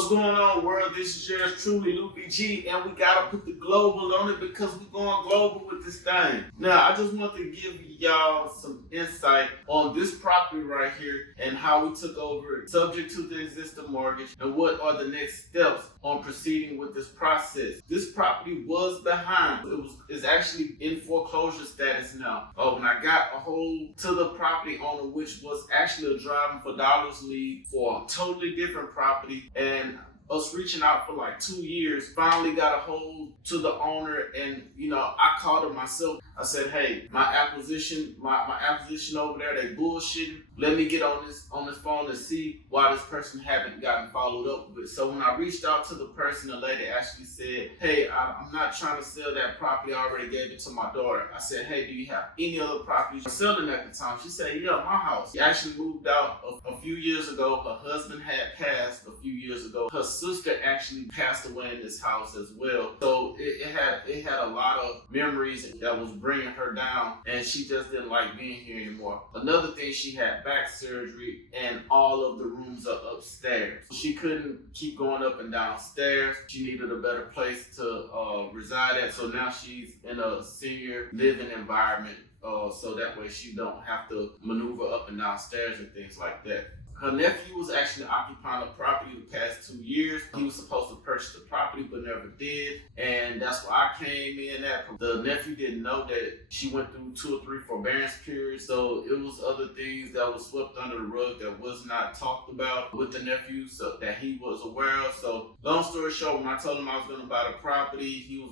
What's going on, world? This is yours truly, Lou BG, and we gotta put the global on it because we're going global with this thing. Now, I just want to give y'all some insight on this property right here and how we took over it, subject to the existing mortgage, and what are the next steps on proceeding with this process. This property was behind. It's actually in foreclosure status now. When I got a hold to the property owner, which was actually a driving for dollars lead for a totally different property, and us reaching out for like 2 years, finally got a hold to the owner, and I called him myself. I said, hey, my acquisition over there, they bullshitting. Let me get on this phone and see why this person haven't gotten followed up with. So when I reached out to the person, the lady actually said, hey, I'm not trying to sell that property. I already gave it to my daughter. I said, hey, do you have any other properties you're selling at the time? She said, yeah, my house. She actually moved out a few years ago. Her husband had passed a few years ago. Her sister actually passed away in this house as well. So it had a lot of memories that was bringing her down, and she just didn't like being here anymore. Another thing, she had back surgery, and all of the rooms are upstairs. She couldn't keep going up and downstairs. She needed a better place to reside at. So now she's in a senior living environment, so that way she don't have to maneuver up and downstairs and things like that. Her nephew was actually occupying the property the past 2 years. He was supposed to purchase the property, but never did. And that's where I came in at. The nephew didn't know that she went through 2 or 3 forbearance periods. So it was other things that was swept under the rug that was not talked about with the nephew, so that he was aware of. So long story short, when I told him I was going to buy the property, he was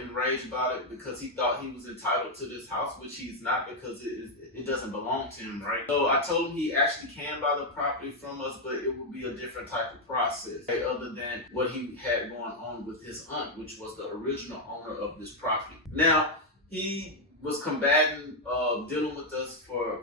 enraged about it because he thought he was entitled to this house, which he's not, because it doesn't belong to him, right? So I told him he actually can buy the property from us, but it would be a different type of process, other than what he had going on with his aunt, which was the original owner of this property. Now, he was combating dealing with us for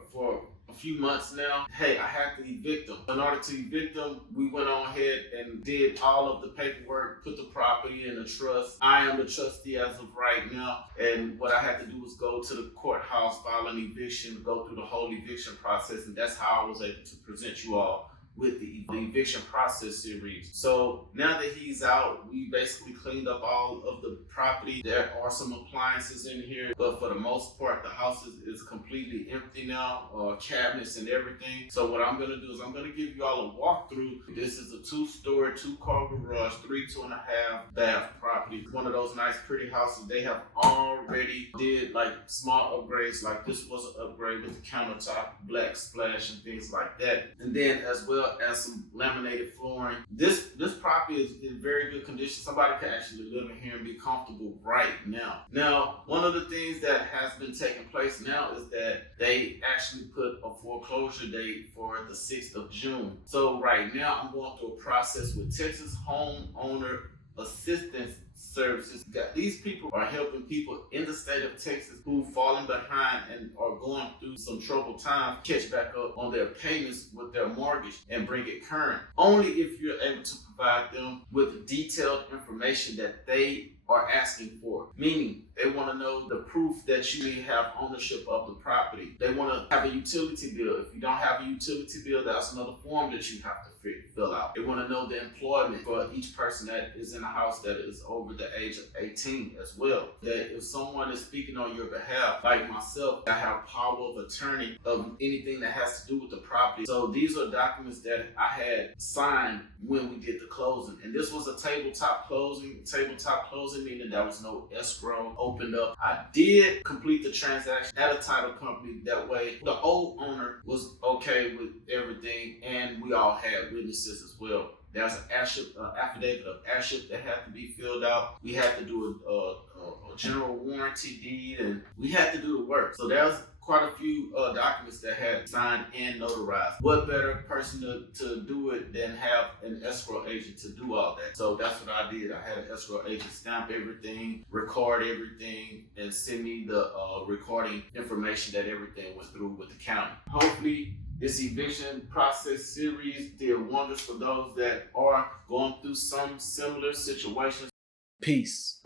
a few months now. Hey, I have to evict him. In order to evict him, we went on ahead and did all of the paperwork, put the property in a trust. I am the trustee as of right now, and what I had to do was go to the courthouse, file an eviction, go through the whole eviction process, and that's how I was able to present you all with the eviction process series. So now that he's out, we basically cleaned up all of the property. There are some appliances in here, but for the most part, the house is completely empty now, cabinets and everything. So what I'm gonna do is I'm gonna give you all a walkthrough. This is a 2-story, 2-car garage, 3 2.5 bath property. One of those nice, pretty houses. They have already did like small upgrades, like this was an upgrade with the countertop, black splash and things like that. And then as well as some laminated flooring. This property is in very good condition. Somebody can actually live in here and be comfortable right now. Now, one of the things that has been taking place now is that they actually put a foreclosure date for the 6th of June. So right now I'm going through a process with Texas Homeowner Assistance Services. These people are helping people in the state of Texas who've fallen behind and are going through some troubled times catch back up on their payments with their mortgage and bring it current. Only if you're able to provide them with detailed information that they are asking for, meaning they want to know the proof that you have ownership of the property. They want to have a utility bill. If you don't have a utility bill, that's another form that you have to fill out. They want to know the employment for each person that is in the house that is over the age of 18 as well. That if someone is speaking on your behalf, like myself, I have power of attorney of anything that has to do with the property. So these are documents that I had signed when we did the closing. And this was a tabletop closing. Tabletop closing meaning there was no escrow opened up. I did complete the transaction at a title company. That way the old owner was okay with everything, and we all had witnesses as well. There's an affidavit of airship that had to be filled out. We had to do a general warranty deed, and we had to do the work. So there's quite a few documents that had signed and notarized. What better person to do it than have an escrow agent to do all that? So that's what I did. I had an escrow agent stamp everything, record everything, and send me the recording information that everything went through with the county. Hopefully, this eviction process series did wonders for those that are going through some similar situations. Peace.